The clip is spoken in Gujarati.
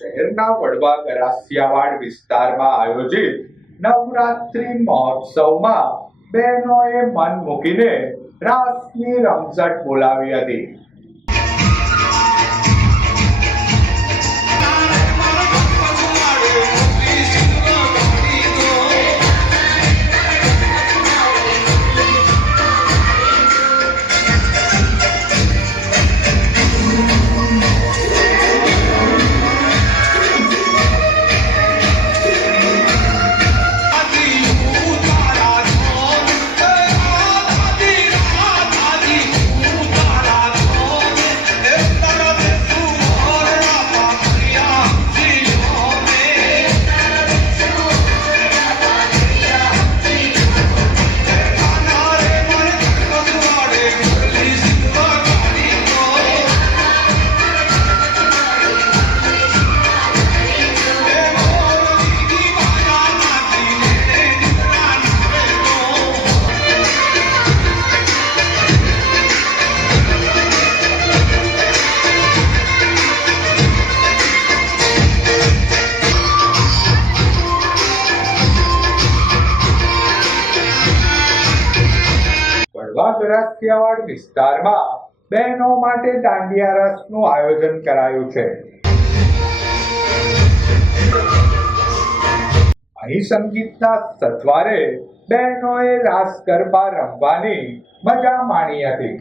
શહેરના વડવા ગરાસિયાવાડ વિસ્તારમાં આયોજિત નવરાત્રી મહોત્સવમાં બહેનોએ મન મૂકીને રાસની રમઝટ બોલાવી હતી. વડવા ગરાસિયાવાડ વિસ્તારમાં બહેનો માટે દાંડિયા રાસનું આયોજન કરાયું છે. અહીં સંગીતના સથવારે બહેનોએ રાસ ગરબા રમવાની મજા માણી હતી.